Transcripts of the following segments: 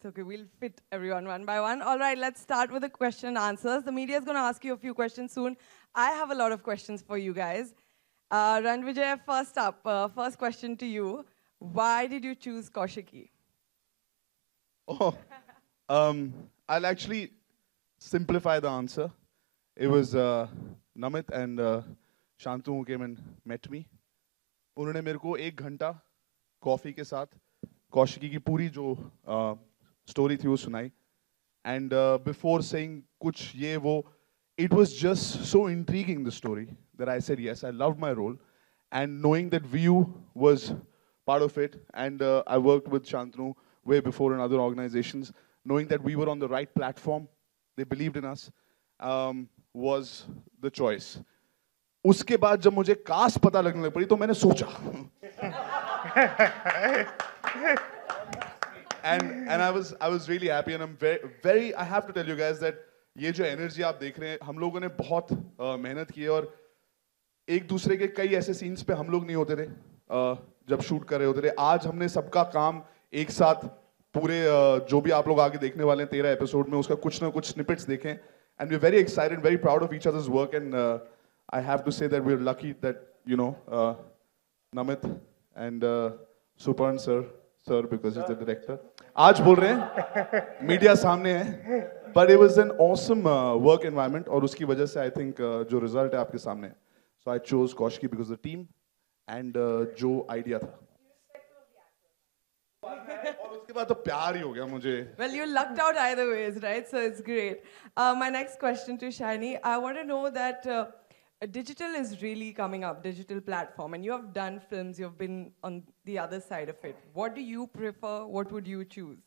It's okay. We'll fit everyone one by one. All right, let's start with the question and answers. The media is going to ask you a few questions soon. I have a lot of questions for you guys. Ranvijay, first up, first question to you. Why did you choose Kaushiki? Oh, um, I'll actually simplify the answer. It was Namit and Shantu who came and met me. उन्होंने मेरे को 1 घंटा coffee के साथ कौशिकी की पूरी जो story थी वो सुनाई. And before saying kuch ye wo, it was just so intriguing, the story, that I said yes. I loved my role. And knowing that View was part of it, and I worked with Shantanu way before in other organizations, knowing that we were on the right platform, they believed in us, was the choice. उसके बाद जब मुझे cast पता लगने लग पड़ी तो मैंने सोचा and I was really happy, and I'm very I have to tell you guys that ये जो energy आप देख रहे हैं, हम लोगों ने बहुत मेहनत की है, और एक दूसरे के कई ऐसे scenes पे हम लोग नहीं होते थे जब shoot कर रहे होते थे. आज हमने सबका काम एक साथ पूरे जो भी आप लोग आगे देखने वाले हैं 13 एपिसोड में, उसका कुछ ना कुछ snippets देखें, and we're very excited, very proud of each other's work, and I have to say that we're lucky that, you know, Namit and Suparn sir, because he's the director. आज बोल रहे हैं, मीडिया सामने है, but it was an awesome work environment, और उसकी वजह से I think जो result है आपके सामने है. So I chose Kaushiki because of the team and जो idea था. और उसके बाद तो प्यार ही हो गया मुझे. Well, you lucked out either ways, right? So it's great. My next question to Shiny, I want to know that digital is really coming up, digital platform, and you have done films, you've been on the other side of it. What do you prefer? What would you choose?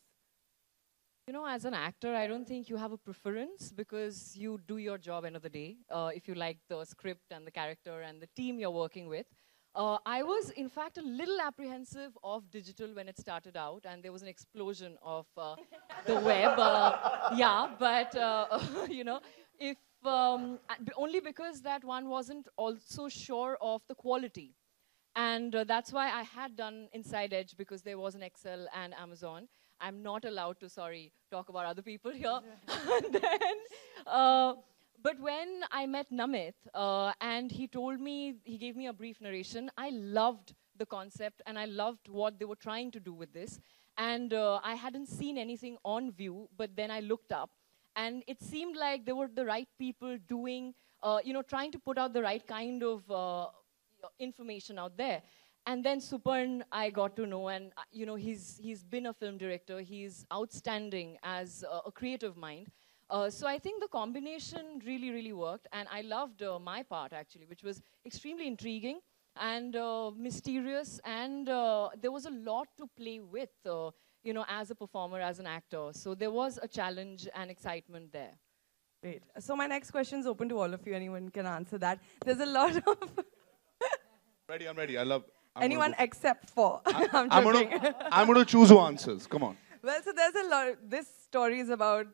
You know, as an actor, I don't think you have a preference because you do your job end of the day. If you like the script and the character and the team you're working with. I was, in fact, a little apprehensive of digital when it started out, and there was an explosion of the web. Yeah, but, you know, if only because that one wasn't also sure of the quality. And that's why I had done Inside Edge, because there was an Excel and Amazon. I'm not allowed to, sorry, talk about other people here. And then, but when I met Namit and he told me, he gave me a brief narration, I loved the concept and I loved what they were trying to do with this. And I hadn't seen anything on View, but then I looked up and it seemed like they were the right people doing, you know, trying to put out the right kind of information out there. And then Suparn, I got to know, and you know, he's been a film director. He's outstanding as a creative mind. So I think the combination really, really worked, and I loved my part actually, which was extremely intriguing and mysterious, and there was a lot to play with, you know, as a performer, as an actor. So there was a challenge and excitement there. Great. So my next question is open to all of you. Anyone can answer that. There's a lot of Ready, I'm ready. anyone except for. I'm I'm going to choose who answers. Come on. Well, so there's a lot. This story is about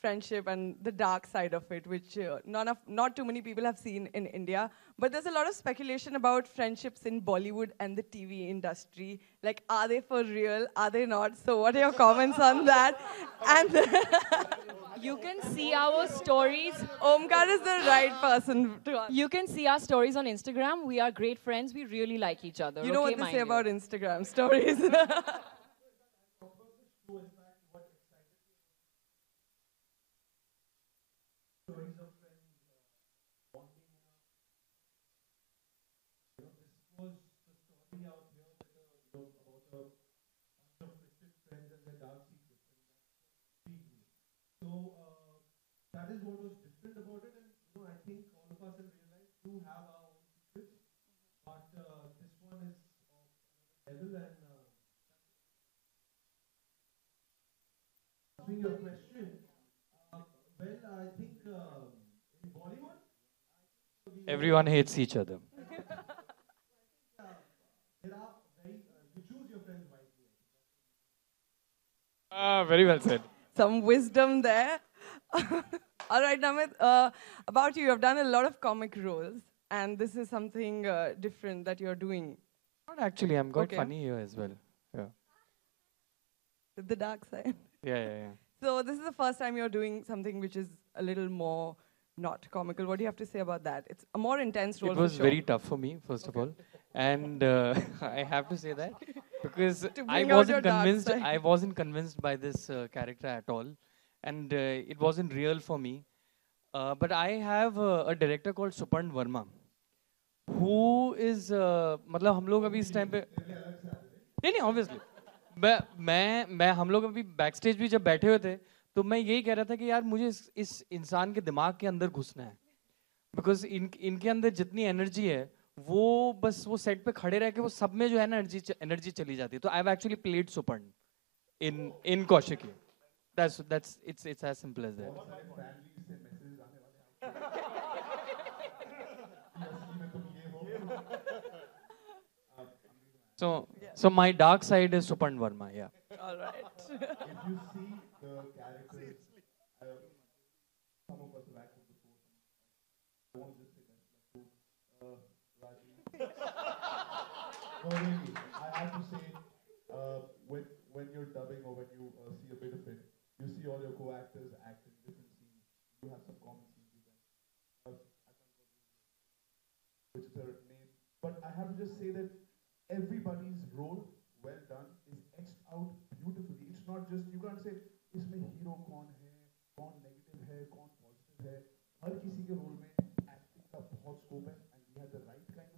friendship and the dark side of it, which not too many people have seen in India. But there's a lot of speculation about friendships in Bollywood and the TV industry. Like, are they for real? Are they not? So, what are your comments on that? And you can see our stories. Omkar is the right person to answer. You can see our stories on Instagram. We are great friends. We really like each other. You know okay, what they mind say you. about Instagram stories. That is what was different about it, and you know, I think all of us in real life do have our own secrets, but this one is of another level. And answering your question, well, I think in Bollywood, Everyone hates each other. there are you choose your friends wisely. Very well said. Some wisdom there. All right, Namit, about you, you've done a lot of comic roles, and this is something different that you're doing. Not actually, I'm quite Okay. funny here as well. Yeah. The dark side. Yeah. So this is the first time you're doing something which is a little more not comical. What do you have to say about that? It's a more intense role It was for sure. very tough for me, first of all. And I have to say that because To I bring out your wasn't dark convinced. side. I wasn't convinced by this character at all, and it wasn't real for me. But I have a director called Suparn Verma, who is मतलब हम लोग अभी इस time पे नहीं obviously मैं हम लोग अभी बैक स्टेज भी जब बैठे हुए थे तो मैं यही कह रहा था कि यार मुझे इस इंसान के दिमाग के अंदर घुसना है बिकॉज इनके अंदर जितनी एनर्जी है वो बस वो सेट पे खड़े रह के वो सब में जो है ना एनर्जी चली जाती है तो I have actually played Suparna in Kaushiki that's it's as simple as that. So my dark side is Suparn Verma, yeah. All right. If you see the characters, some of us have acted before. I won't just say that. Rajiv. No, really. I have to say, when you're dubbing or when you see a bit of it, you see all your co-actors act in different scenes. You have some common scenes with them. I can't which is her name. But I have to just say that everybody's role, well done, is etched out beautifully. It's not just, you can't say, इसमें hero कौन है, कौन negative है, कौन positive है. हर किसी के role में acting का बहुत scope है, and we had the right kind of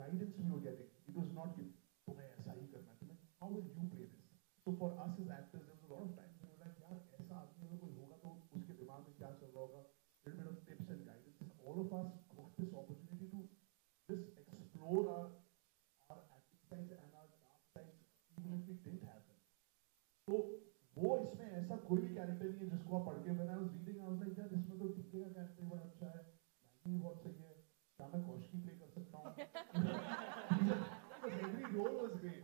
guidance we were getting. It was not कि तुम्हें ऐसा ही करना है, तुम्हें how will you play this? So for us as actors, there was a lot of times we were like, यार ऐसा आदमी अगर कोई होगा तो उसके दिमाग में क्या चल रहा होगा? Little bit of tips and guidance. All of us got this opportunity to just explore our acting sides and our dark sides, even if we didn't have them. So वो इसमें ऐसा कोई भी character नहीं है जिसको आप पढ़ के when I was reading I was like यार इसमें तो टीके का character बड़ा अच्छा है, लाइनिंग बहुत सही है, क्या मैं कौशिकी play कर सकता हूँ? Every role was great.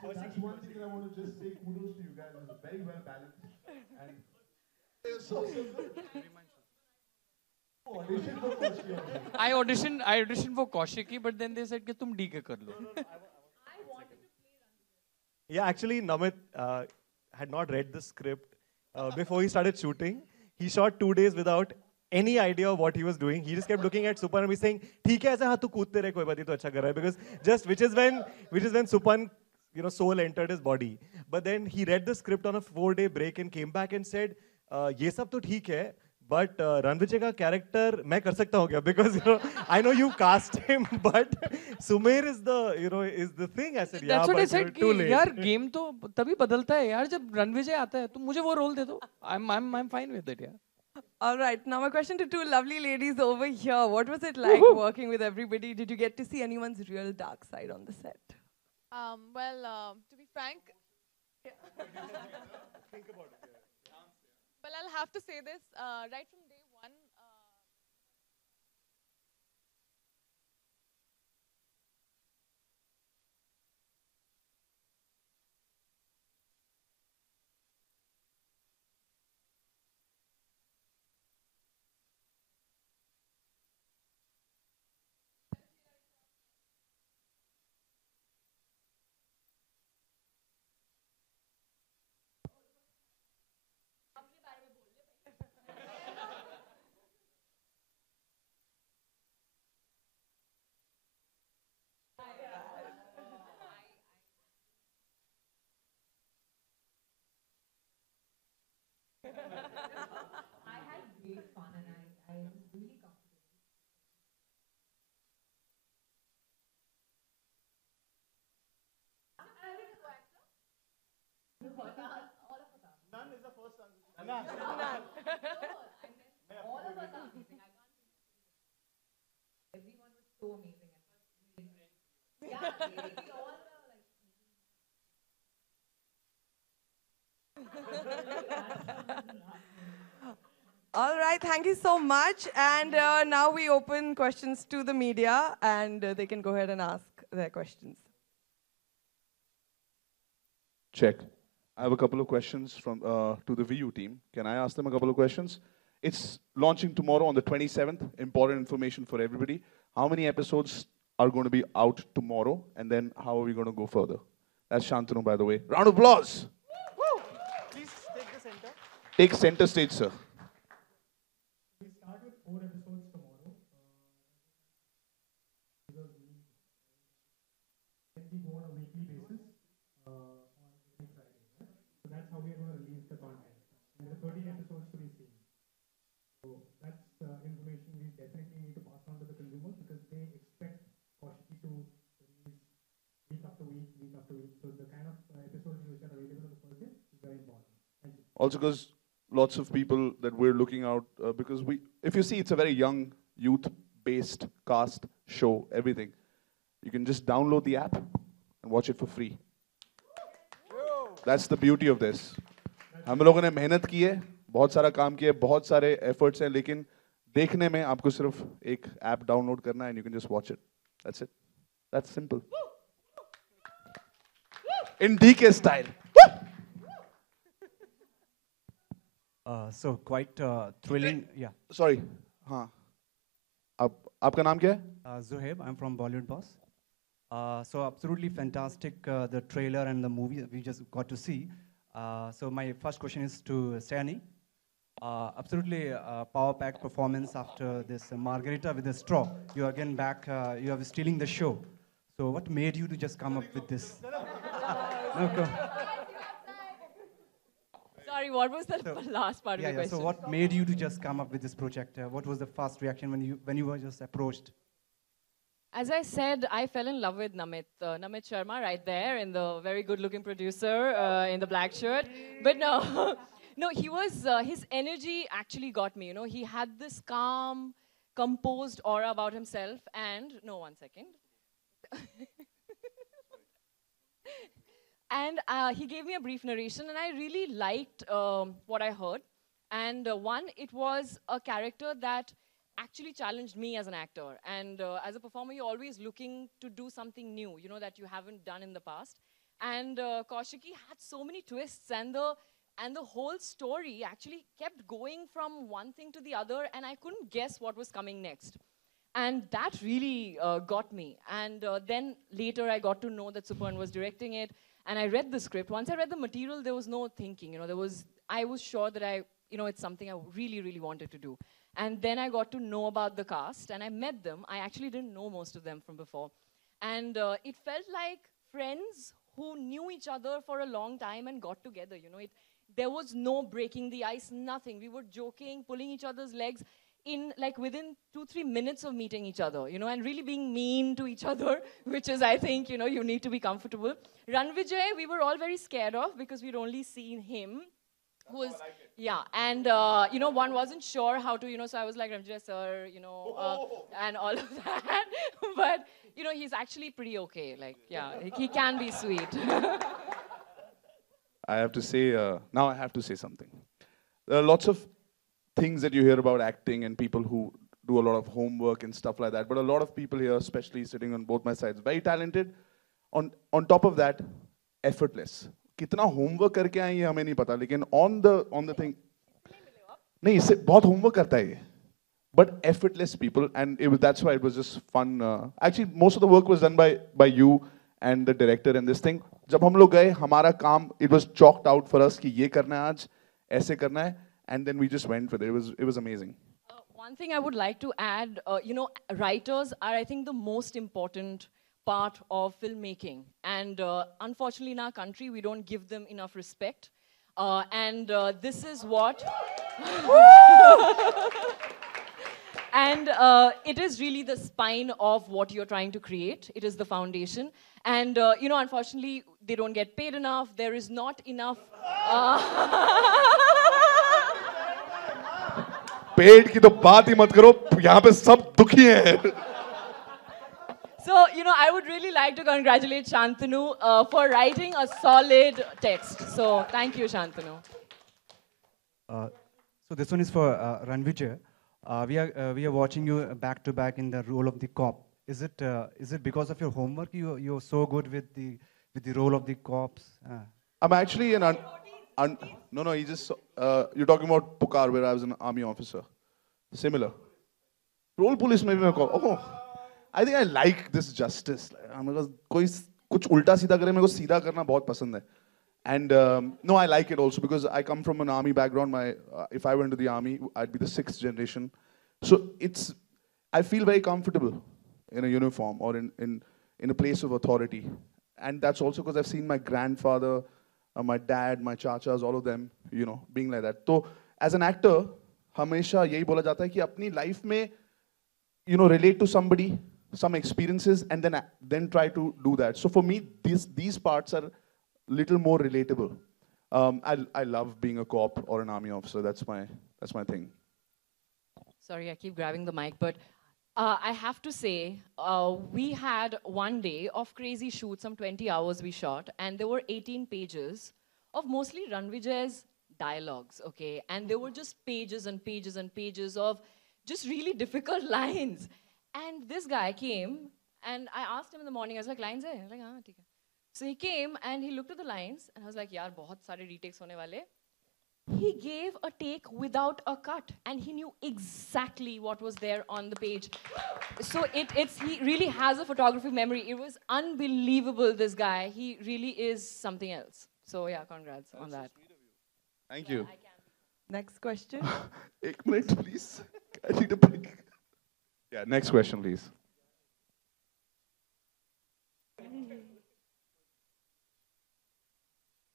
So that's one thing that I want to just say kudos to you guys. It was very well balanced and it was so good. Audition for Kौshiki also. I auditioned for Kaushiki, but then they said कि तुम DK कर लो. Yeah, actually, Namit had not read the script before he started shooting. He shot 2 days without any idea of what he was doing. He just kept looking at Supan and saying, "ठीक है, ऐसा हाँ तू कूदते रहे, कोई बात नहीं तो अच्छा कर रहा है." Because just which is when Supan, soul entered his body. But then he read the script on a 4-day break and came back and said, "ये सब तो ठीक है." But Ranvijay का character मैं कर सकता हूँ क्या? Because I know you cast him, but Sumer is the thing. I said, yeah, That's what but I said too कि late. यार गेम तो तभी बदलता है यार जब रणविजय आता है तुम मुझे वो रोल दे दो. I'm fine with it, yeah. All right. Now my question to two lovely ladies over here. What was it like working with everybody? Did you get to see anyone's real dark side on the set? To be frank, Think about it. well, I'll have to say this right from day one. I had great fun and I was really comfortable. None is the first answer. No, I meant all of us are amazing. I can't think of everyone was so amazing and yeah, we all were like All right. Thank you so much. And now we open questions to the media, and they can go ahead and ask their questions. Check. I have a couple of questions from to the VU team. Can I ask them a couple of questions? It's launching tomorrow on the 27th. Important information for everybody. How many episodes are going to be out tomorrow? And then how are we going to go further? That's Shantanu, by the way. Round of applause. Please take the center. Take center stage, sir. We start with 4 episodes tomorrow. Because we go on a weekly basis on every Friday. Right? So that's how we are going to release the content. And there are 30 episodes to be seen. So that's information we definitely need to pass on to the consumers because they expect Kaushiki to release week after week, week after week. So the kind of episodes which are available on the first day is very important. Thank you. Also, because lots of people that we're looking out, because if you see, it's a very young, youth-based cast show, everything. You can just download the app and watch it for free. That's the beauty of this. हम लोगों ने मेहनत की है, बहुत सारा काम किया है, बहुत सारे efforts हैं, लेकिन देखने में आपको सिर्फ एक app download करना है and you can just watch it. That's it. That's simple. In DK style. So quite thrilling, yeah. Sorry. हाँ. आपका नाम क्या है? Zuhaib, I'm from Bollywood Boss. So absolutely fantastic, the trailer and the movie that we just got to see. So my first question is to Sani. Absolutely power-packed performance after this Margarita with the straw. You are again back, you are stealing the show. So what made you to just come up with this? No, go. Sorry, what was the last part of the question? So what made you to just come up with this project? What was the first reaction when you were just approached? As I said, I fell in love with Namit. Namit Sharma right there, in the very good-looking producer in the black shirt. But no, no, he was, his energy actually got me. You know, he had this calm, composed aura about himself. And, no, 1 second. And he gave me a brief narration, and I really liked what I heard. And one, it was a character that actually challenged me as an actor. And as a performer, you're always looking to do something new, you know, that you haven't done in the past. And Kaushiki had so many twists, and the whole story actually kept going from one thing to the other, and I couldn't guess what was coming next. And that really got me. And then later I got to know that Suparn was directing it. And I read the script. Once I read the material, there was no thinking. You know, I was sure that it's something I really, really wanted to do. And then I got to know about the cast, and I met them. I actually didn't know most of them from before. And it felt like friends who knew each other for a long time and got together. You know, there was no breaking the ice, nothing. We were joking, pulling each other's legs within 2-3 minutes of meeting each other, you know, and really being mean to each other, which is, I think, you need to be comfortable. Ranvijay, we were all very scared of because we'd only seen him. And, one wasn't sure how to, so I was like, Ranvijay, sir, and all of that. But, he's actually pretty okay. Like, yeah, he can be sweet. I have to say, now I have to say something. There are lots of things that you hear about acting and people who do a lot of homework and stuff like that. But a lot of people here, especially sitting on both my sides, very talented. On top of that, effortless. कितना homework करके आए ये हमें नहीं पता, लेकिन on the thing, नहीं इससे बहुत homework करता है ये. But effortless people, and that's why it was just fun. Actually, most of the work was done by you and the director and this thing. जब हम लोग गए, हमारा काम, it was chalked out for us कि ये करना है आज, ऐसे करना है. And then we just went with it. It was amazing. One thing I would like to add, writers are, I think, the most important part of filmmaking. And unfortunately, in our country, we don't give them enough respect. And this is what... And it is really the spine of what you're trying to create. It is the foundation. And, unfortunately, they don't get paid enough. There is not enough... पेट की तो बात ही मत करो, यहाँ पे सब दुखी हैं. So, I would really like to congratulate Shantanu for writing a solid text. So, thank you, Shantanu. So this one is for Ranvijay. We are watching you back to back in the role of the cop. Is it because of your homework you're so good with the role of the cops? I'm actually no, he just, you're talking about Pukar, where I was an army officer. Similar. Role police maybe. Oh, I think I like this justice. Because कोई कुछ उल्टा सीधा करे, मेरे को सीधा करना बहुत पसंद है. And no, I like it also because I come from an army background. If I went to the army, I'd be the 6th generation. So I feel very comfortable in a uniform or in a place of authority. And that's also because I've seen my grandfather, my dad, my chachas, all of them, being like that. So as an actor, हमेशा यही बोला जाता है कि अपनी life में, relate to somebody, some experiences, and then try to do that. So for me, these parts are little more relatable. I love being a cop or an army officer. That's my thing. Sorry, I keep grabbing the mic, but I have to say, we had one day of crazy shoots, some 20 hours we shot, and there were 18 pages of mostly Ranvijay's dialogues, okay? And there were just pages and pages and pages of just really difficult lines. And this guy came, and I asked him in the morning, I was like, lines hai? I was like, haan, theek hai. So he came and he looked at the lines and I was like, yaar, bahut sare retakes hone wale. He gave a take without a cut and he knew exactly what was there on the page. So he really has a photography memory. It was unbelievable, this guy. He really is something else. So yeah, congrats on that. Thank you. Next question. 1 minute, please. I need a break. Yeah, next question, please.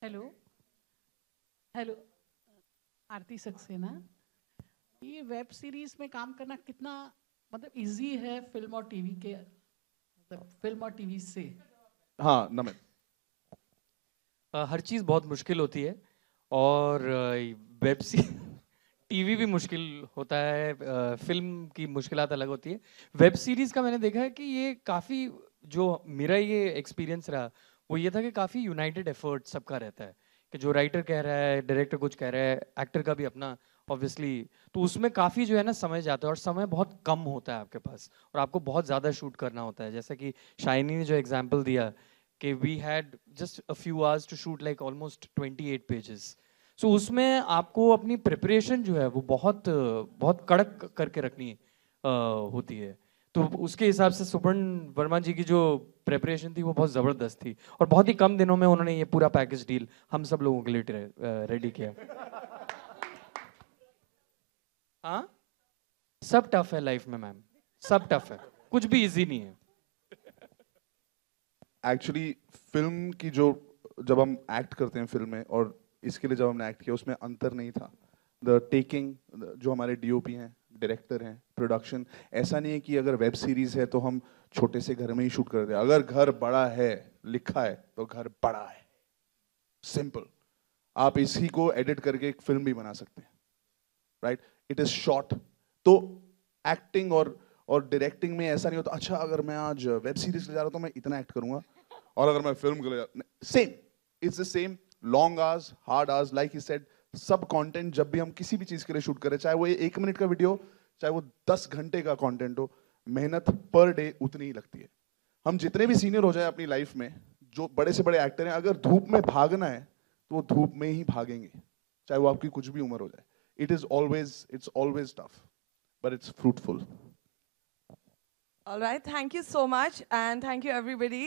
Hello hello Aarti Saxena, ये web series में काम करना कितना मतलब easy है film और TV के, मतलब फिल्म और टीवी से? हाँ नमित, हर चीज़ बहुत मुश्किल होती है और वेब टीवी भी मुश्किल होता है, फिल्म की मुश्किलात अलग होती है. वेब सीरीज़ का मैंने देखा है कि ये काफ़ी, जो मेरा ये एक्सपीरियंस रहा वो ये था कि काफ़ी यूनाइटेड एफर्ट सबका रहता है, कि जो राइटर कह रहा है, डायरेक्टर कुछ कह रहा है, एक्टर का भी अपना ऑब्वियसली, तो उसमें काफ़ी जो है ना समय जाता है और समय बहुत कम होता है आपके पास और आपको बहुत ज़्यादा शूट करना होता है. जैसा कि शाइनी ने जो एग्जांपल दिया कि we had just a few hours to shoot like almost 28 pages. So उसमें आपको अपनी प्रिपरेशन जो है वो बहुत बहुत कड़क करके रखनी होती है. तो उसके हिसाब से सुपर्ण वर्मा जी की जो प्रिपरेशन थी वो बहुत ज़बरदस्त थी और बहुत ही कम दिनों में उन्होंने ये पूरा पैकेज डील हम सब लोगों के लिए रेडी किया. हाँ, सब टफ है लाइफ में मैम, सब टफ है, कुछ भी इजी नहीं है. एक्चुअली फिल्म की जब हम एक्ट करते हैं फिल्म में और इसके लिए जब हमने एक्ट किया उसमें अंतर नहीं था. द टेकिंग, जो हमारे डीओपी हैं, डायरेक्टर हैं, प्रोडक्शन, ऐसा नहीं है कि अगर वेब सीरीज है तो हम छोटे से घर में ही शूट करते हैं. अगर घर बड़ा है, लिखा है, तो घर बड़ा है. सिंपल. आप इसी को एडिट करके एक फिल्म भी बना सकते हैं, राइट? It is short. तो एक्टिंग और डायरेक्टिंग में ऐसा नहीं होता, अच्छा अगर मैं आज वेब सीरीज ले जा रहा हूँ तो मैं इतना एक्ट करूंगा और अगर मैं फिल्म के लिए, same, it's the same. Long hours, hard hours, like he said, सब कंटेंट जब भी हम किसी भी चीज के लिए शूट करें, चाहे वो 1 मिनट का वीडियो, चाहे वो 10 घंटे का कंटेंट हो, मेहनत पर डे उतनी ही लगती है. हम जितने भी सीनियर हो जाए अपनी लाइफ में, जो बड़े से बड़े एक्टर हैं, अगर धूप में भागना है तो वो धूप में ही भागेंगे, चाहे वो आपकी कुछ भी उम्र हो जाए. It's always tough, but it's fruitful. All right, thank you so much, and thank you everybody.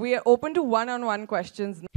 We are open to one-on-one questions.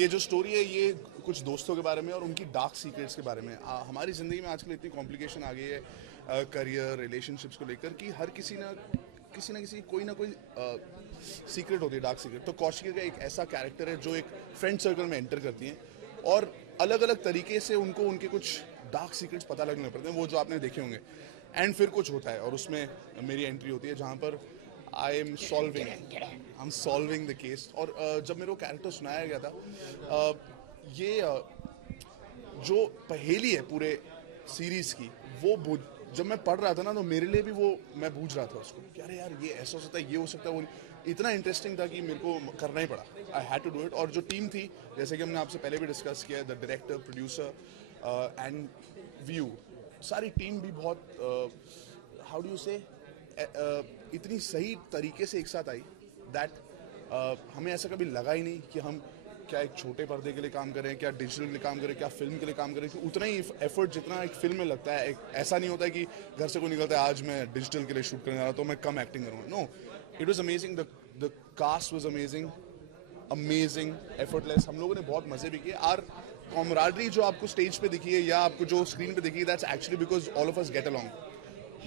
ये जो स्टोरी है ये कुछ दोस्तों के बारे में और उनकी डार्क सीक्रेट्स के बारे में। हमारी ज़िंदगी में आजकल इतनी कॉम्प्लिकेशन आ गई है करियर रिलेशनशिप्स को लेकर कि हर किसी ना किसी कोई ना कोई सीक्रेट होती है, डार्क सीक्रेट। तो कौशिकी का एक ऐसा कैरेक्टर है जो एक फ्रेंड सर्कल में एंटर करती हैं और अलग अलग तरीके से उनको उनके कुछ डार्क सीक्रेट्स पता लगने पड़ते हैं, वो जो आपने देखे होंगे। एंड फिर कुछ होता है और उसमें मेरी एंट्री होती है जहाँ पर I am solving the case. और जब मेरे को कैरेक्टर सुनाया गया था, ये जो पहेली है पूरे सीरीज़ की, वो जब मैं पढ़ रहा था ना तो मेरे लिए भी वो मैं बूझ रहा था उसको कि अरे यार ये ऐसा हो सकता है, ये हो सकता है, वो इतना इंटरेस्टिंग था कि मेरे को करना ही पड़ा। I had to do it. और जो टीम थी, जैसे कि हमने आपसे पहले भी डिस्कस किया, the director, producer and view, सारी टीम भी बहुत हाउ डू यू से इतनी सही तरीके से एक साथ आई दैट हमें ऐसा कभी लगा ही नहीं कि हम क्या एक छोटे पर्दे के लिए काम करें, क्या डिजिटल के लिए काम करें, क्या फिल्म के लिए काम करें। उतना ही एफर्ट जितना एक फिल्म में लगता है, ऐसा नहीं होता है कि घर से कोई निकलता है आज मैं डिजिटल के लिए शूट करने जा रहा हूँ तो मैं कम एक्टिंग करूँगा। No, it was amazing, the cast was amazing, effortless. हम लोगों ने बहुत मजे भी किए। आर कॉमराडरी जो आपको स्टेज पे दिखी है या आपको जो स्क्रीन पे दिखी है, that's actually because all of us get along.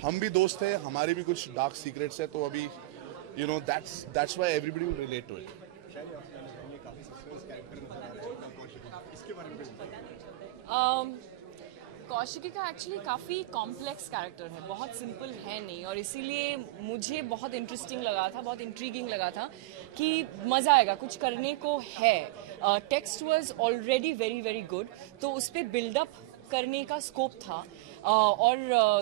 हम भी दोस्त हैं, हमारे भी कुछ डार्क सीक्रेट्स है, तो अभी you know that's why everybody will relate to it. Kaushiki का एक्चुअली काफ़ी कॉम्प्लेक्स कैरेक्टर है, बहुत सिंपल है नहीं, और इसीलिए मुझे बहुत इंटरेस्टिंग लगा था, बहुत इंट्रीगिंग लगा था कि मज़ा आएगा, कुछ करने को है। Text was already very very good, तो उस पर बिल्डअप करने का स्कोप था। और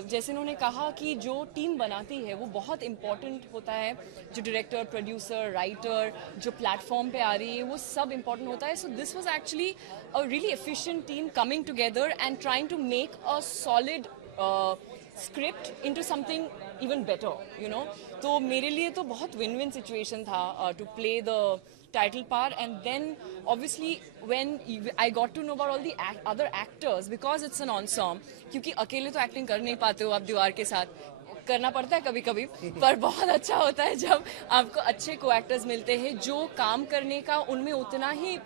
जैसे उन्होंने कहा कि जो टीम बनाती है वो बहुत इम्पॉर्टेंट होता है, जो डायरेक्टर, प्रोड्यूसर, राइटर, जो प्लेटफॉर्म पे आ रही है, वो सब इम्पॉर्टेंट होता है। So this was actually a really efficient team coming together and trying to make a solid script into something even better, you know. तो मेरे लिए तो बहुत विन विन सिचुएशन था to play the title part, and then obviously when I got to know about all the other actors, because it's an ensemble, क्योंकि अकेले तो acting कर नहीं पाते हो आप दीवार के साथ, करना पड़ता है कभी कभी, पर बहुत अच्छा होता है जब आपको अच्छे को एक्टर्स मिलते हैं जो काम करने का उनमें उतना ही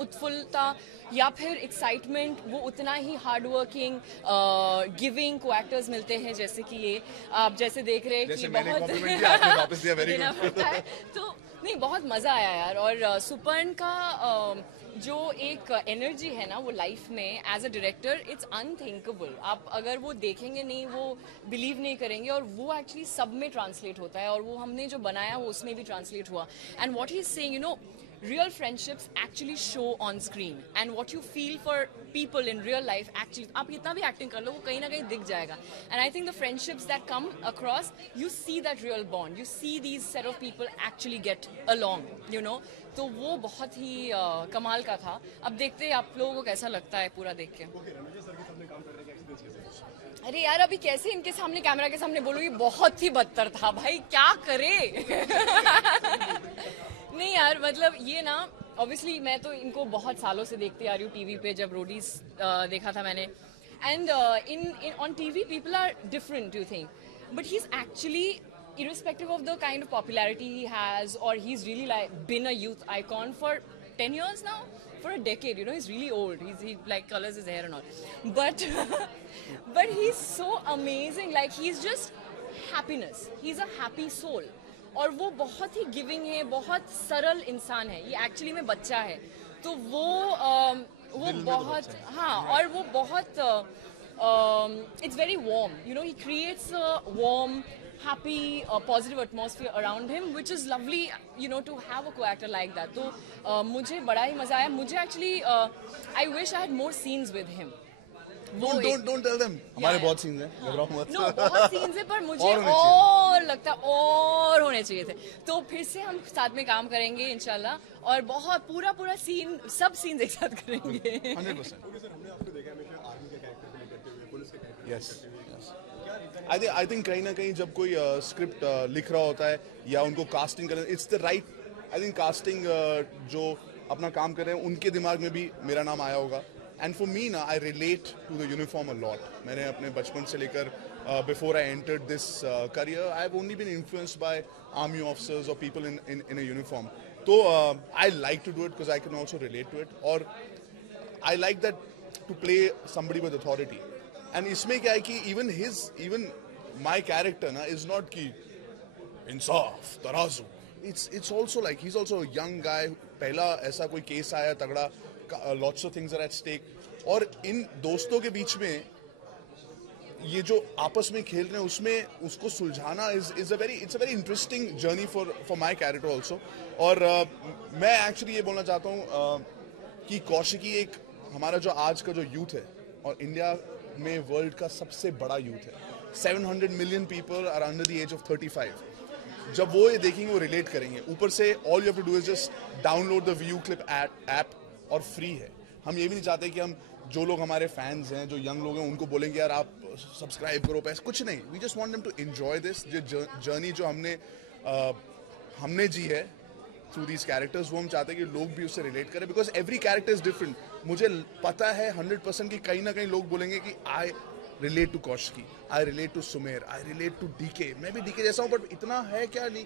उत्फुल्लता या फिर एक्साइटमेंट, वो उतना ही हार्ड वर्किंग गिविंग को एक्टर्स मिलते हैं, जैसे कि ये आप जैसे देख रहे हैं कि बहुत देना पड़ता है। तो नहीं, बहुत मज़ा आया यार। और सुपर्ण का जो एक एनर्जी है ना वो लाइफ में as a director, it's unthinkable. आप अगर वो देखेंगे नहीं, वो बिलीव नहीं करेंगे, और वो एक्चुअली सब में ट्रांसलेट होता है, और वो हमने जो बनाया वो उसमें भी ट्रांसलेट हुआ। And what he is saying, you know, real friendships actually show on screen, and what you feel for people in real life actually, आप कितना भी एक्टिंग कर लो वो कहीं ना कहीं दिख जाएगा। And I think the friendships that come across, you see that real bond, you see these set of people actually get along, you know। तो वो बहुत ही कमाल का था। अब देखते हैं आप लोगों को कैसा लगता है पूरा देख के। अरे यार, अभी कैसे इनके सामने, कैमरा के सामने बोलूँ, ये बहुत ही बदतर था भाई, क्या करे। नहीं यार, मतलब ये ना, ऑब्वियसली मैं तो इनको बहुत सालों से देखती आ रही हूँ टीवी पे, जब रोडीज देखा था मैंने। And in on TV people are different, you think, but he is actually, irrespective of the kind of popularity he has, or he's really like been a youth icon for 10 years now, for a decade, you know, he's really old, he like colors his hair and all, but he's so amazing, like he's just happiness, he's a happy soul, और वो बहुत he giving है, बहुत सरल इंसान है। ये actually में बच्चा है, तो वो बहुत, हाँ, और वो बहुत it's very warm, you know, he creates a warm, happy, positive atmosphere around him, which is lovely, you know, to have a co-actor like that. तो मुझे बड़ा ही मजा आया। मुझे actually, I wish I had more scenes with him. Don't tell them. हमारे बहुत scenes हैं, घबराओ मत। No, बहुत सीन्स हैं, पर मुझे और लगता और होने चाहिए थे। तो फिर से हम साथ में काम करेंगे इंशाल्लाह, और बहुत पूरा सीन, सब सीन्स एक साथ करेंगे। 100%। Yes. आई थिंक कहीं ना कहीं जब कोई स्क्रिप्ट लिख रहा होता है या उनको कास्टिंग करना, it's the right, I think casting जो अपना काम कर रहे हैं उनके दिमाग में भी मेरा नाम आया होगा। एंड फॉर मी ना, I relate to the uniform a lot. मैंने अपने बचपन से लेकर before I entered this career. I've only been influenced by army officers or people in a uniform. So I like to do it because I can also relate to it. Or I like that to play somebody with authority. And इसमें क्या है कि even my character na is not कि इंसाफ तराजू. It's also like he's also a young guy. पहला ऐसा कोई case आया तगड़ा. Lots of things are at stake. और इन दोस्तों के बीच में ये जो आपस में खेल रहे हैं उसमें उसको सुलझाना is a very interesting journey for my character also. और मैं actually ये बोलना चाहता हूँ कि कौशिकी एक हमारा जो आज का जो यूथ है और इंडिया में वर्ल्ड का सबसे बड़ा यूथ है. 700 million people are under the age of 35. जब वो ये देखेंगे वो रिलेट करेंगे. ऊपर से all you have to do is just download the View Clip app और फ्री है. हम ये भी नहीं चाहते कि हम जो लोग हमारे फैंस हैं जो यंग लोग हैं उनको बोलेंगे यार आप सब्सक्राइब करो पैसे कुछ नहीं. We just want them to enjoy this journey जो हमने जी है थ्रू दीज कैरेक्टर्स. वो हम चाहते हैं कि लोग भी उससे रिलेट करें because every character is different. मुझे पता है 100% कि कहीं ना कहीं लोग बोलेंगे कि I relate to Kaushiki, I relate to Sumer, I relate to DK. मैं भी डीके जैसा हूँ बट इतना है क्या नहीं.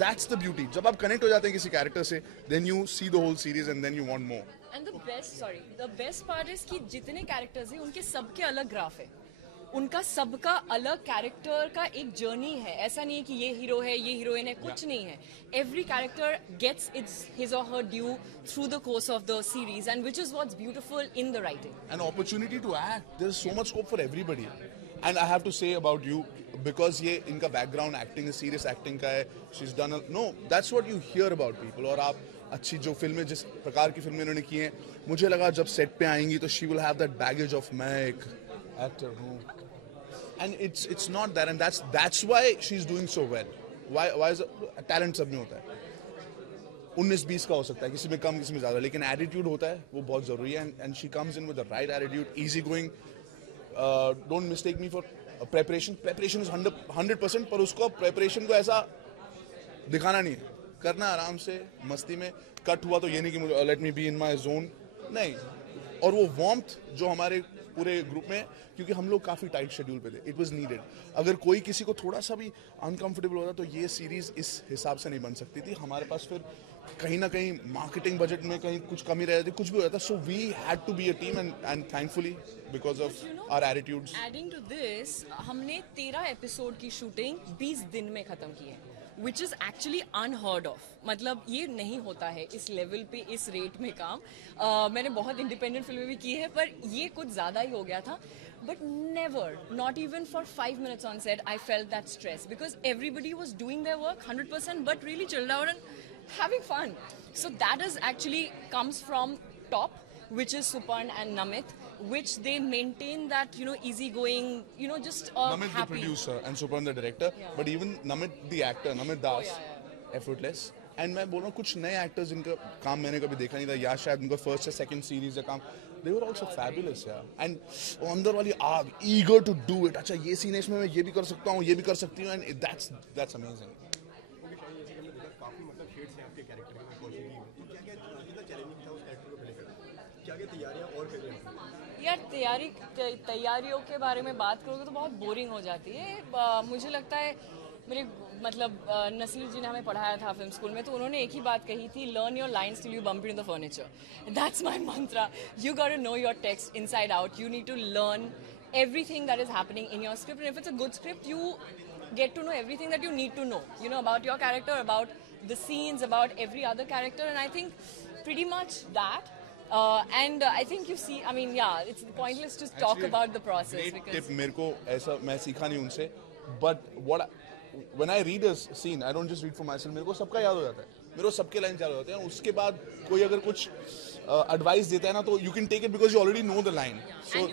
That's the beauty. जब आप कनेक्ट हो जाते हैं किसी कैरेक्टर से then you see the whole series and then you want more. And the best part is कि जितने कैरेक्टर्स हैं उनके सबके अलग ग्राफ है. उनका सबका अलग कैरेक्टर का एक जर्नी है. ऐसा नहीं है कि ये हीरो है ये हीरोइन है, कुछ नहीं है. Every character gets his or her due through the course of the series and which is what's beautiful in the writing. An opportunity to act. There is so much scope for everybody. And I have to say about you, because ये इनका background acting है, serious acting का है. She's done no. That's what you hear about people. और आप अच्छी जो फिल्में जिस प्रकार की फिल्में उन्होंने की हैं, मुझे लगा जब सेट पे आएंगी तो she will have that baggage of मैं एक actor हूँ. And it's not that, and that's why she's doing so well. Why is talent सब में होता है. 19-20 का हो सकता है, किसी में कम किसी में ज़्यादा, लेकिन एटीट्यूड होता है वो बहुत ज़रूरी है. And she comes in with the right attitude, easy going. Don't mistake me for preparation is 100%. पर उसको प्रेपरेशन को ऐसा दिखाना नहीं है. करना आराम से मस्ती में. कट हुआ तो ये नहीं कि मुझे let me be in my zone, नहीं. और वो वार्मथ जो हमारे पूरे ग्रुप में, क्योंकि हम लोग काफ़ी टाइट शेड्यूल पे थे, इट वाज नीडेड. अगर कोई किसी को थोड़ा सा भी अनकंफर्टेबल होता तो ये सीरीज इस हिसाब से नहीं बन सकती थी. हमारे पास फिर कहीं ना कहीं मार्केटिंग बजट में कहीं कुछ कमी रह जाती, कुछ भी हो जाता. So we had to be a team and thankfully because of our attitudes. Adding to this, हमने 13 एपिसोड की शूटिंग 20 दिन में खत्म की है, which is actually unheard of. मतलब ये नहीं होता है इस लेवल पे इस रेट में काम. मैंने बहुत इंडिपेंडेंट फिल्में भी की है पर ये कुछ ज़्यादा ही हो गया था. But never, not even for 5 minutes on set, I felt that stress because everybody was doing their work 100%, but really chilled out and having fun. So that is actually comes from top, which is Suparn and Namit, which they maintain that, you know, easygoing, you know, just Namit happy. the producer and Suparn the director, Yeah. but even Namit the actor, Namit Das, effortless. And मैं बोल रहा हूँ कुछ नए actors इनका काम मैंने कभी देखा नहीं था. या शायद उनका फर्स्ट या सेकंड सीरीज का काम, they were also fabulous यार. And अंदर वाली आग, eager to do it. अच्छा ये सीन है इसमें मैं ये भी कर सकता हूँ, ये भी कर सकती हूँ. And that's amazing. काफी मतलब शेड्स हैं आपके कैरेक्टर में, कौशिकी में. तो क्या कितना चैलेंजिंग था उस कैरेक्टर को प्ले करना? क्या तैयारियां और कर रहे हैं? यार तैयारियों के बारे में बात करोगे तो बहुत बोरिंग हो जाती है. मुझे लगता है मेरे मतलब नसीर जी ने हमें पढ़ाया था फिल्म स्कूल में, तो उन्होंने एक ही बात कही थी, learn your lines till you bump into the furniture. That's my mantra. You got to know your text inside out. You need to learn everything that is happening in your script, and if it's a good script you get to know everything that you need to know, you know, about your character, about the scenes, about every other character, and I think pretty much that. And I think you see, I mean, yeah, it's pointless to talk Actually, about the process great because tip. मेरे को ऐसा मैं सीखा नहीं उनसे, but when I read a scene, I don't just read for myself. मेरे को सबका याद हो जाता है, मेरे को सबके लाइन याद हो जाते हैं. उसके बाद कोई अगर कुछ एडवाइस देता है ना तो you can take it because you already know the line. So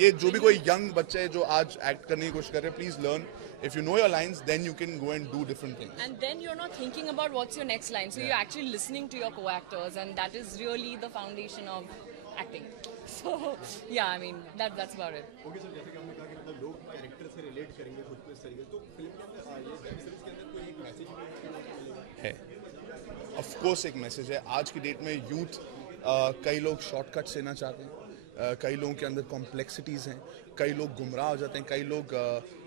ये जो भी कोई यंग बच्चा है जो आज एक्ट करने की कोशिश कर रहे हैं, please learn. If you know your lines, then you can go and do different things. And then you're not thinking about what's your next line. So you're actually listening to your co-actors, and that is really the foundation of acting. So yeah, I mean that's about it. Okay sir, जैसे कि आपने कहा कि मतलब लोग character से relate करेंगे खुद को इस तरीके से, तो फिल्म के अंदर ये वेब सीरीज के अंदर कोई एक मैसेज है. ऑफ कोर्स एक मैसेज है. आज की डेट में यूथ कई लोग शॉर्टकट लेना चाहते हैं, कई लोगों के अंदर कॉम्प्लेक्सिटीज़ हैं, कई लोग गुमराह हो जाते हैं, कई लोग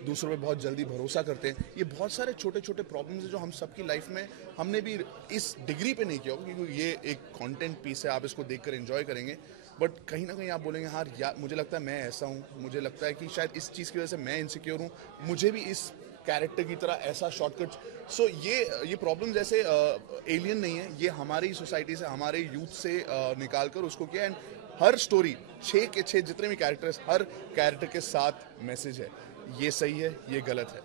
दूसरों पे बहुत जल्दी भरोसा करते हैं। ये बहुत सारे छोटे छोटे प्रॉब्लम्स हैं जो हम सबकी लाइफ में हमने भी इस डिग्री पे नहीं किया होगा, क्योंकि ये एक कंटेंट पीस है, आप इसको देखकर एंजॉय करेंगे। बट कहीं ना कहीं आप बोलेंगे हाँ यार, मुझे लगता है मैं ऐसा हूँ, मुझे लगता है कि शायद इस चीज़ की वजह से मैं इनसिक्योर हूँ, मुझे भी इस कैरेक्टर की तरह ऐसा शॉर्टकट। सो ये प्रॉब्लम जैसे एलियन नहीं है, ये हमारी सोसाइटी से, हमारे यूथ से निकाल कर उसको किया। एंड हर स्टोरी 6 के 6 जितने भी कैरेक्टर्स, हर कैरेक्टर के साथ मैसेज है, ये सही है, ये गलत है,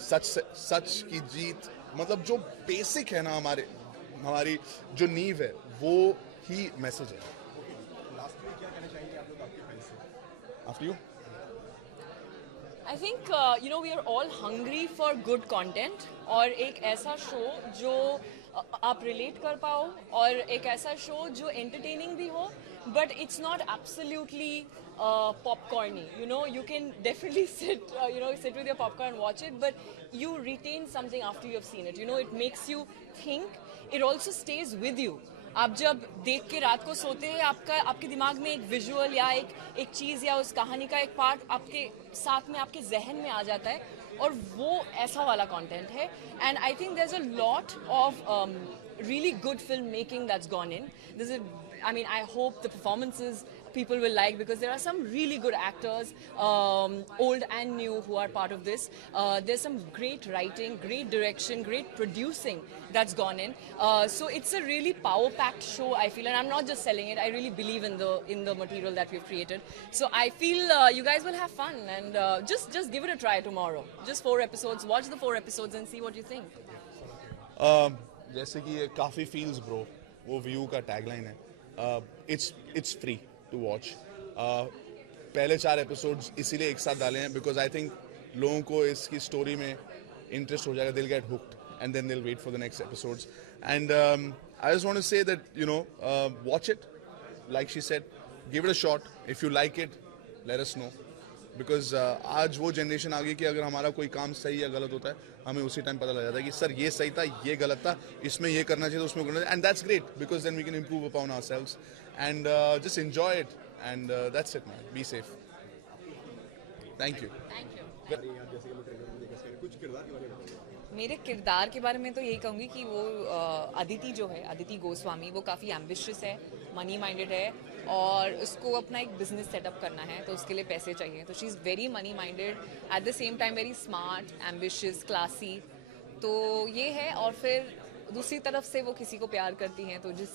सच की जीत, मतलब जो बेसिक है ना हमारी जो नींव है, वो ही मैसेज है। लास्ट में क्या कहना चाहेंगे आप लोग आपके फैंस से? After you. I think we are all hungry for good content और एक ऐसा शो जो आप रिलेट कर पाओ और एक ऐसा शो जो entertaining भी हो, but it's not absolutely popcorny. You can definitely sit with your popcorn and watch it, but you retain something after you have seen it. It makes you think. It also stays with you. आप जब देख के रात को सोते हैं, आपके दिमाग में एक विजुअल या एक चीज़ या उस कहानी का एक पार्ट आपके साथ में, आपके जहन में आ जाता है, और वो ऐसा वाला कंटेंट है. And I think there is a lot of really good filmmaking that's gone in. I hope the performances people will like, because there are some really good actors, old and new, who are part of this. There's some great writing, great direction, great producing that's gone in. So it's a really power-packed show, I feel, and I'm not just selling it. I really believe in the material that we've created. So I feel you guys will have fun, and just give it a try tomorrow. Just 4 episodes. Watch the 4 episodes and see what you think. जैसे कि ये काफ़ी feels bro, वो view का tagline है, it's free to watch. पहले 4 episodes इसीलिए एक साथ डाले हैं बिकॉज आई थिंक लोगों को इसकी स्टोरी में इंटरेस्ट हो जाएगा, they'll get hooked and then they'll wait for the next episodes. And I just want to say that watch it, like she said, give it a shot. If you like it, let us know, because आज वो generation आ गई कि अगर हमारा कोई काम सही या गलत होता है, हमें उसी टाइम पता लग जाता है कि सर ये सही था, ये गलत था, इसमें ये करना चाहिए, उसमें करना चाहिए. And that's great because then we can improve upon ourselves and just enjoy it. And that's it man. Be safe. Thank you. मेरे किरदार के बारे में तो यही कहूँगी कि वो अदिति जो है, अदिति गोस्वामी, वो काफ़ी एम्बिशियस है, मनी माइंडेड है, और उसको अपना एक बिजनेस सेटअप करना है, तो उसके लिए पैसे चाहिए. तो she is very money minded, at the same time very smart, ambitious, classy. तो ये है. और फिर दूसरी तरफ से वो किसी को प्यार करती हैं, तो जिस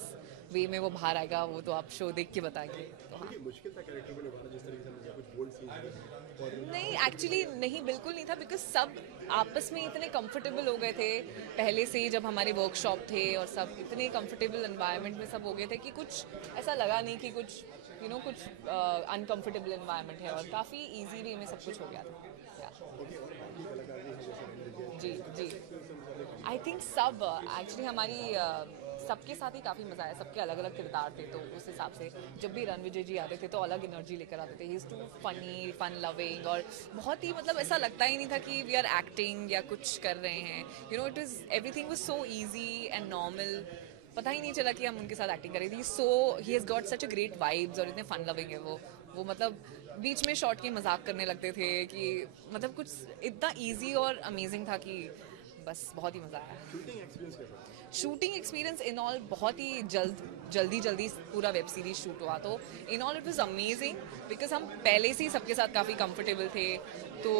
वे में वो बाहर आएगा वो तो आप शो देख के बताएंगे. तो हाँ, मुश्किल था कैरेक्टर को निभाना जिस तरीके से कुछ बोल्ड सीन्स. नहीं, एक्चुअली नहीं, बिल्कुल नहीं था, बिकॉज सब आपस में इतने कंफर्टेबल हो गए थे पहले से ही, जब हमारे वर्कशॉप थे, और सब इतने कंफर्टेबल एनवायरनमेंट में सब हो गए थे कि कुछ ऐसा लगा नहीं कि कुछ कुछ अनकंफर्टेबल एनवायरनमेंट है, और काफ़ी इजी वे में सब कुछ हो गया था. जी. आई थिंक सब एक्चुअली हमारी सबके साथ ही काफ़ी मज़ा आया. सबके अलग अलग किरदार थे, तो उस हिसाब से जब भी रणविजय जी आते थे तो अलग एनर्जी लेकर आते थे. He is too funny, fun loving, और बहुत ही मतलब ऐसा लगता ही नहीं था कि वी आर एक्टिंग या कुछ कर रहे हैं. It is everything was so easy and normal. पता ही नहीं चला कि हम उनके साथ एक्टिंग कर रही थी. So he has got such a great vibes, और इतने फन लविंग है वो मतलब बीच में शॉर्ट के मजाक करने लगते थे कि मतलब कुछ इतना ईजी और अमेजिंग था कि बस बहुत ही मज़ा आया. शूटिंग एक्सपीरियंस इन ऑल बहुत ही जल्दी पूरा वेब सीरीज शूट हुआ, तो in all it was amazing, because हम पहले से ही सबके साथ काफ़ी कंफर्टेबल थे. तो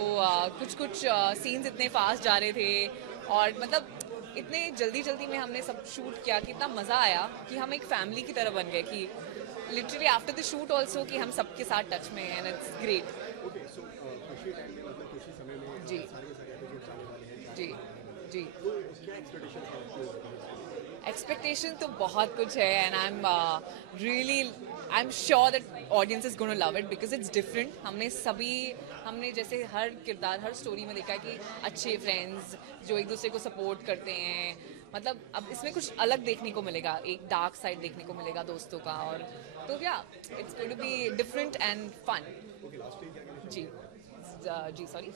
कुछ सीन्स इतने फास्ट जा रहे थे, और मतलब इतने जल्दी में हमने सब शूट किया कि इतना मज़ा आया कि हम एक फैमिली की तरह बन गए, कि literally after the shoot also कि हम सबके साथ टच में हैं, एंड इट्स ग्रेट. जी. एक्सपेक्टेशन तो बहुत कुछ है, and I am sure that audience is gonna love it, because it's different. हमने जैसे हर किरदार, हर स्टोरी में देखा कि अच्छे फ्रेंड्स जो एक दूसरे को सपोर्ट करते हैं, मतलब अब इसमें कुछ अलग देखने को मिलेगा, एक डार्क साइड देखने को मिलेगा दोस्तों का. और तो क्या, it's going to be different and fun. जी सॉरी.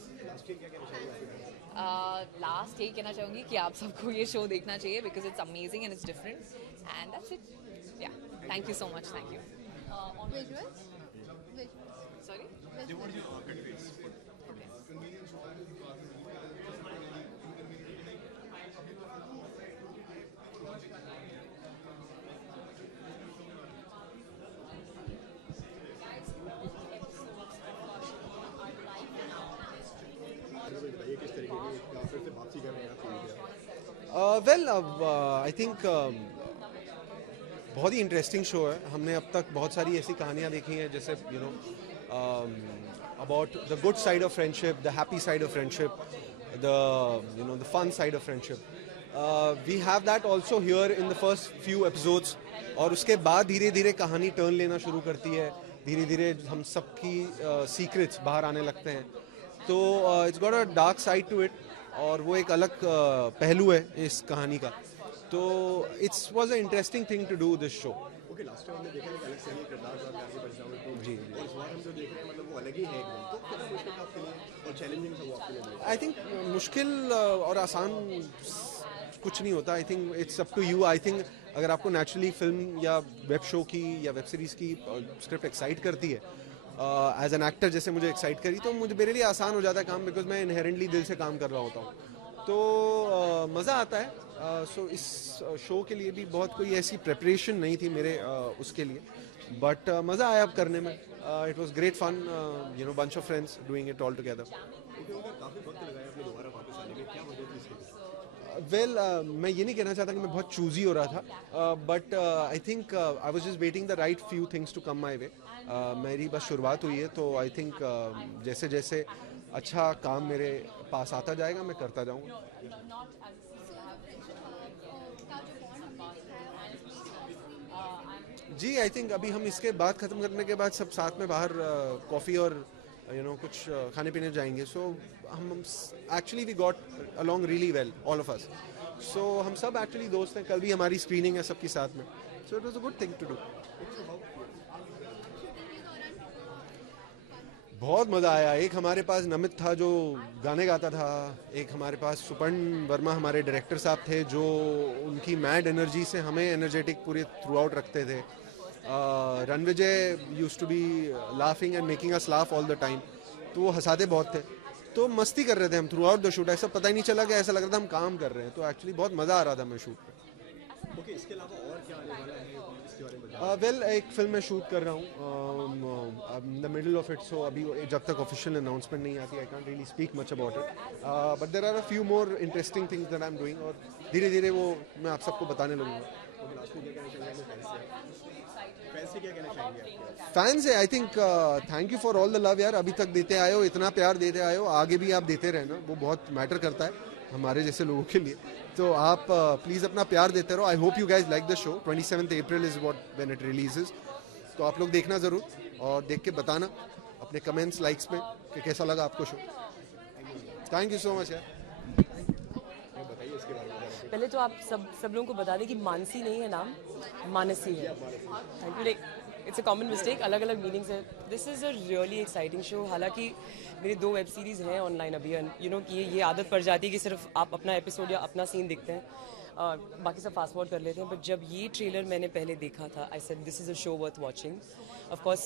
लास्ट यही कहना चाहूँगी कि आप सबको ये शो देखना चाहिए, because it's amazing and it's different, and that's it. Yeah, thank you so much. Thank you. Sorry? Well I think बहुत ही इंटरेस्टिंग शो है. हमने अब तक बहुत सारी ऐसी कहानियाँ देखी हैं जैसे about the good side of friendship, the happy side of friendship, the fun side of friendship. We have that also here in the first few episodes. और उसके बाद धीरे धीरे कहानी टर्न लेना शुरू करती है. धीरे धीरे हम सबकी सीक्रेट्स बाहर आने लगते हैं. तो it's got a dark side to it. और वो एक अलग पहलू है इस कहानी का. तो it's was a interesting thing to do this show. Okay, last time हमने देखा एक अलग से किरदार था प्यार के बचाव में. जी. और इस बार हम जो देख रहे हैं मतलब वो अलग ही है एकदम. तो कितना मुश्किल था आपके लिए और चैलेंजिंग था वो आपके लिए? आई थिंक मुश्किल और आसान कुछ नहीं होता. I think it's up to you. I think अगर आपको नेचुरली फिल्म या वेब शो की या वेब सीरीज़ की स्क्रिप्ट एक्साइट करती है एज एन एक्टर जैसे मुझे एक्साइट करी, तो मुझे मेरे लिए आसान हो जाता है काम, बिकॉज मैं इनहेरेंटली दिल से काम कर रहा होता हूँ. तो मज़ा आता है. सो इस शो के लिए भी बहुत कोई ऐसी प्रिपरेशन नहीं थी मेरे उसके लिए, बट मज़ा आया अब करने में. It was great fun. Bunch of friends doing it all together. काफ़ी वक्त लगाया आपने दोबारा वापस आने में, क्या वजह थी इसके? वेल मैं ये नहीं कहना चाहता कि मैं बहुत चूजी हो रहा था, but I think I was just waiting the right few things to come my way. मेरी बस शुरुआत हुई है, तो आई थिंक जैसे जैसे अच्छा काम मेरे पास आता जाएगा मैं करता जाऊँगा. जी, आई थिंक अभी हम इसके बाद ख़त्म करने के बाद सब साथ में बाहर कॉफ़ी और कुछ खाने पीने जाएंगे. सो हम actually we got along really well all of us. So हम सब एक्चुअली दोस्त हैं. कल भी हमारी स्क्रीनिंग है सबके साथ में. So it was a good thing to do. बहुत मज़ा आया. एक हमारे पास नमित था जो गाने गाता था. एक हमारे पास सुपर्ण वर्मा हमारे डायरेक्टर साहब थे जो उनकी मैड एनर्जी से हमें एनर्जेटिक पूरे थ्रू आउट रखते थे. Ranvijay used to be laughing and making us laugh all the time. तो वो हंसाते बहुत थे. तो मस्ती कर रहे थे हम थ्रू आउट द शूट. ऐसा पता ही नहीं चला कि ऐसा लग रहा था हम काम कर रहे हैं. तो एक्चुअली बहुत मज़ा आ रहा था मैं शूट पे. ओके, इसके अलावा और क्या आने वाला है इसके बारे में? वेल एक फिल्म में शूट कर रहा हूँ in the middle of it. So अभी जब तक ऑफिशियल अनाउंसमेंट नहीं आती I can't really speak much about it, but there are a few more interesting things that I am doing. और धीरे धीरे वो मैं आप सबको बताने लगूंगा. फैंस है I think thank you for all the love यार. अभी तक देते आए हो, इतना प्यार देते आए हो, आगे भी आप देते रहना. वो बहुत मैटर करता है हमारे जैसे लोगों के लिए. तो आप प्लीज़ अपना प्यार देते रहो. I hope you guys like the show. 27 April is what when it releases. तो आप लोग देखना ज़रूर और देख के बताना अपने कमेंट्स लाइक्स में कि कैसा लगा आपको show. Thank you so much यार. बताइए इसके बारे में. पहले तो आप सब लोगों को बता दें कि मानसी नहीं है नाम, मानसी है. Thank you. It's a common mistake, अलग अलग मीनिंग्स है. This is a really exciting show. हालांकि मेरी 2 वेब सीरीज़ हैं ऑनलाइन अभी. कि ये आदत पड़ जाती है कि सिर्फ आप अपना एपिसोड या अपना सीन दिखते हैं, बाकी सब फास्ट फॉरवर्ड कर लेते हैं. बट जब ये ट्रेलर मैंने पहले देखा था, I said this is a show worth watching. Of course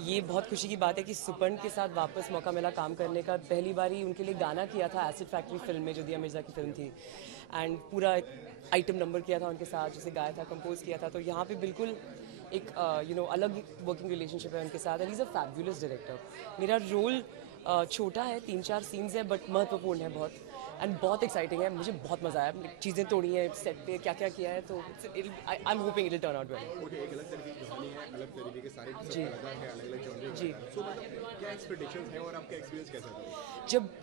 ये बहुत खुशी की बात है कि सुपर्ण के साथ वापस मौका मिला काम करने का. पहली बार ही उनके लिए गाना किया था एसिड फैक्ट्री फिल्म में, जो दिया मिर्जा की फिल्म थी, एंड पूरा आइटम नंबर किया था उनके साथ, जिसे गाया था, कंपोज किया था. तो यहाँ पे बिल्कुल एक अलग वर्किंग रिलेशनशिप है उनके साथ. And is a fabulous director. मेरा रोल छोटा है, 3-4 सीन्स है, बट महत्वपूर्ण है बहुत. एंड बहुत एक्साइटिंग है. मुझे बहुत मज़ा आया. चीज़ें तोड़ी हैं सेट पे, क्या क्या किया है. तो I am hopping it will turn out well. Okay, एक अलग तरह की कहानी है, अलग तरीके के सारे जी अलग जॉनर जी. सो मतलब क्या एक्सपेक्टेशंस हैं और आपका एक्सपीरियंस कैसा था?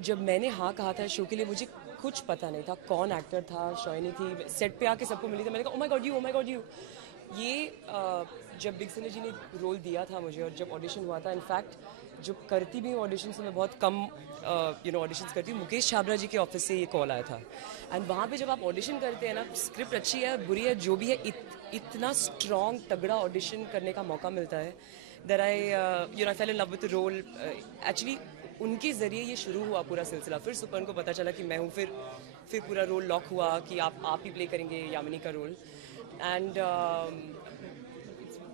जब मैंने हाँ कहा था शो के लिए, मुझे कुछ पता नहीं था कौन एक्टर था. शॉइनी थी, सेट पे आके सबको मिली थी. मैंने कहा ओ माय गॉड यू. ये जब बिग सिने जी ने रोल दिया था मुझे, और जब ऑडिशन हुआ था, इनफैक्ट जो करती भी हूँ ऑडिशन से मैं बहुत कम ऑडिशंस करती हूँ. मुकेश छाबरा जी के ऑफिस से ये कॉल आया था. एंड वहाँ पे जब आप ऑडिशन करते हैं ना, स्क्रिप्ट अच्छी है बुरी है जो भी है, इतना स्ट्रॉन्ग तगड़ा ऑडिशन करने का मौका मिलता है. That I fell in love with the role. Actually उनके ज़रिए ये शुरू हुआ पूरा सिलसिला. फिर सुपर्ण को पता चला कि मैं हूँ. फिर पूरा रोल लॉक हुआ कि आप ही प्ले करेंगे यामिनी का role. And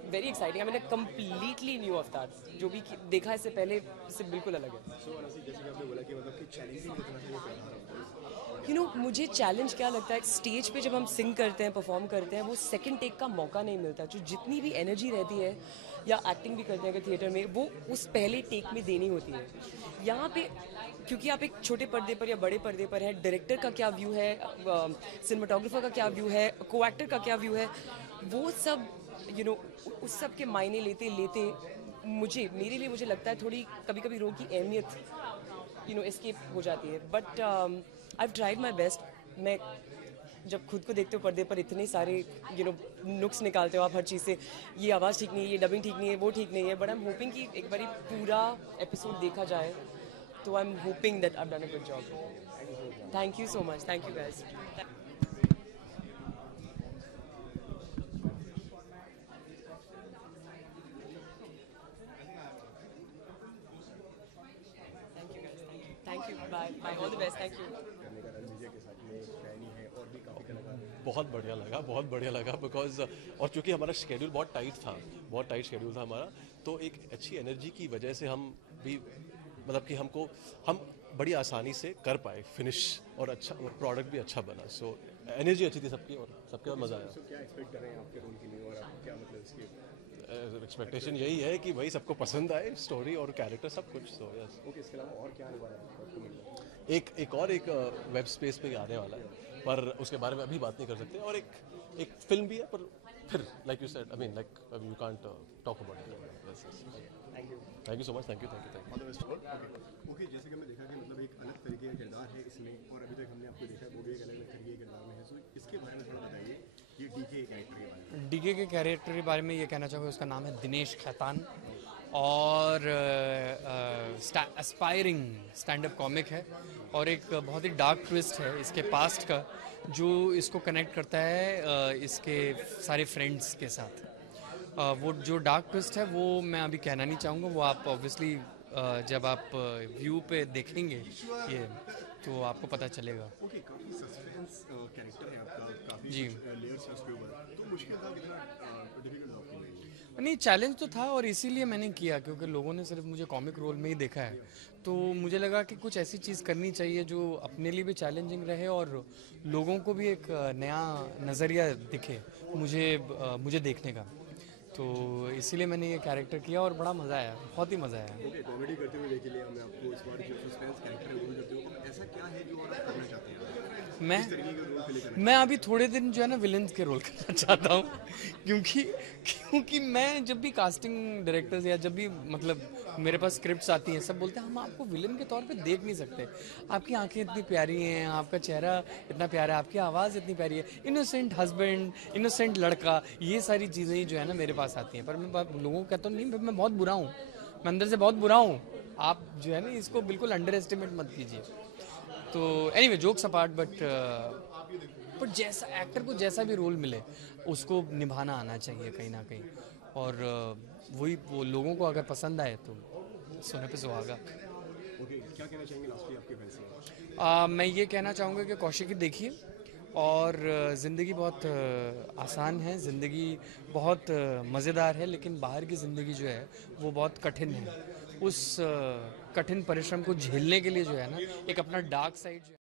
very exciting. I mean completely new avatar, जो भी देखा इससे पहले से बिल्कुल अलग है। यू नो, मुझे चैलेंज क्या लगता है, स्टेज पे जब हम सिंग करते हैं, परफॉर्म करते हैं, वो सेकंड टेक का मौका नहीं मिलता। जो जितनी भी एनर्जी रहती है या एक्टिंग भी करते हैं अगर थिएटर में, वो उस पहले टेक में देनी होती है। यहाँ पे क्योंकि आप एक छोटे पर्दे पर या बड़े पर्दे पर है, डायरेक्टर का क्या व्यू है, सिनेमाटोग्राफर का क्या व्यू है, को एक्टर का क्या व्यू है, वो सब यू नो उस सब के मायने लेते लेते मेरे लिए मुझे लगता है थोड़ी कभी कभी रोल की अहमियत एस्केप हो जाती है। But I have tried my best. मैं जब खुद को देखते हो पर्दे पर, इतने सारे नुक्स निकालते हो आप हर चीज़ से, ये आवाज़ ठीक नहीं है, ये डबिंग ठीक नहीं है, वो ठीक नहीं है, बट आई एम होपिंग कि एक बारी पूरा एपिसोड देखा जाए, तो I am hoping that I have done a good job. Thank you so much, thank you guys. Thank you, bye bye, all the best, thank you. बहुत बढ़िया लगा बिकॉज और चूँकि हमारा शेड्यूल बहुत टाइट शेड्यूल था हमारा, तो एक अच्छी एनर्जी की वजह से हम भी मतलब कि हम बड़ी आसानी से कर पाए फिनिश, और अच्छा प्रोडक्ट भी अच्छा बना। सो एनर्जी अच्छी थी सबकी और सबके मज़ा आया। क्या एक्सपेक्ट कर रहे हैं आपके रोल के लिए, और आप क्या मतलब इसके एक्सपेक्टेशन यही है कि भाई सबको पसंद आए, स्टोरी और कैरेक्टर सब कुछ। So yes. ओके, इसके अलावा और क्या आने वाला है आपको मिलना? एक वेब स्पेस पे आने वाला है, पर उसके बारे में अभी बात नहीं कर सकते। और एक फिल्म भी है, पर फिर like you said, I mean like you can't talk about it. Thank you so much, thank you. All the best. Okay, जैसे कि हमने देखा कि मतलब एक अलग तरीके का किरदार है इसमें, और अभी तक हमने आपको देखा है वो भी एक अलग अलग तरीके के किरदार में है। सो इसके बारे में थोड़ा बताइए, ये डीके कैरेक्टर के बारे में। डीके के कैरेक्टर के बारे में ये कहना चाहूँगा, उसका नाम है दिनेश खैतान, और एस्पायरिंग स्टैंड अप कॉमिक है, और एक बहुत ही डार्क ट्विस्ट है इसके पास्ट का, जो इसको कनेक्ट करता है इसके सारे फ्रेंड्स के साथ। वो जो डार्क ट्विस्ट है वो मैं अभी कहना नहीं चाहूँगा, वो आप ऑब्वियसली जब आप व्यू पे देखेंगे ये तो आपको पता चलेगा। ओके, काफ़ी सस्पेंस कैरेक्टर है आपका, काफ़ी जी। लेयर्स है उसके ऊपर, तो मुश्किल था कितना डिफिकल्ट था आपके लिए? नहीं, चैलेंज तो था, और इसीलिए मैंने किया क्योंकि लोगों ने सिर्फ मुझे कॉमिक रोल में ही देखा है, तो मुझे लगा कि कुछ ऐसी चीज़ करनी चाहिए जो अपने लिए भी चैलेंजिंग रहे और लोगों को भी एक नया नज़रिया दिखे मुझे देखने का। तो इसीलिए मैंने ये कैरेक्टर किया और बड़ा मज़ा आया, बहुत ही मज़ा आया। ओके, कॉमेडी करते हुए देख लिया हमने आपको, इस बार जो सस्पेंस कैरेक्टर है वो भी करते हो, तो ऐसा क्या है जो आप करना चाहते हैं? मैं अभी थोड़े दिन जो है ना विलन के रोल करना चाहता हूँ, क्योंकि मैं जब भी कास्टिंग डायरेक्टर्स या जब भी मतलब मेरे पास स्क्रिप्ट्स आती हैं, सब बोलते हैं हम आपको विलन के तौर पे देख नहीं सकते, आपकी आंखें इतनी प्यारी हैं, आपका चेहरा इतना प्यारा है, आपकी आवाज़ इतनी प्यारी है, इनोसेंट हस्बैंड, इनोसेंट लड़का, ये सारी चीज़ें जो है ना मेरे पास आती हैं। पर मैं लोगों को कहता हूँ नहीं, मैं बहुत बुरा हूँ, मैं अंदर से बहुत बुरा हूँ, आप जो है ना इसको बिल्कुल अंडर एस्टिमेट मत कीजिए। तो एनीवे, जोक्स अपार्ट, बट जैसा एक्टर को जैसा भी रोल मिले उसको निभाना आना चाहिए कहीं ना कहीं, और वो लोगों को अगर पसंद आए तो सोने पे सुहागा। ओके, क्या कहना चाहेंगे लास्टली आपके फैसले? मैं ये कहना चाहूँगा कि कौशिकी देखिए, और ज़िंदगी बहुत आसान है, ज़िंदगी बहुत मज़ेदार है, लेकिन बाहर की ज़िंदगी जो है वो बहुत कठिन है। उस कठिन परिश्रम को झेलने के लिए जो है ना एक अपना डार्क साइड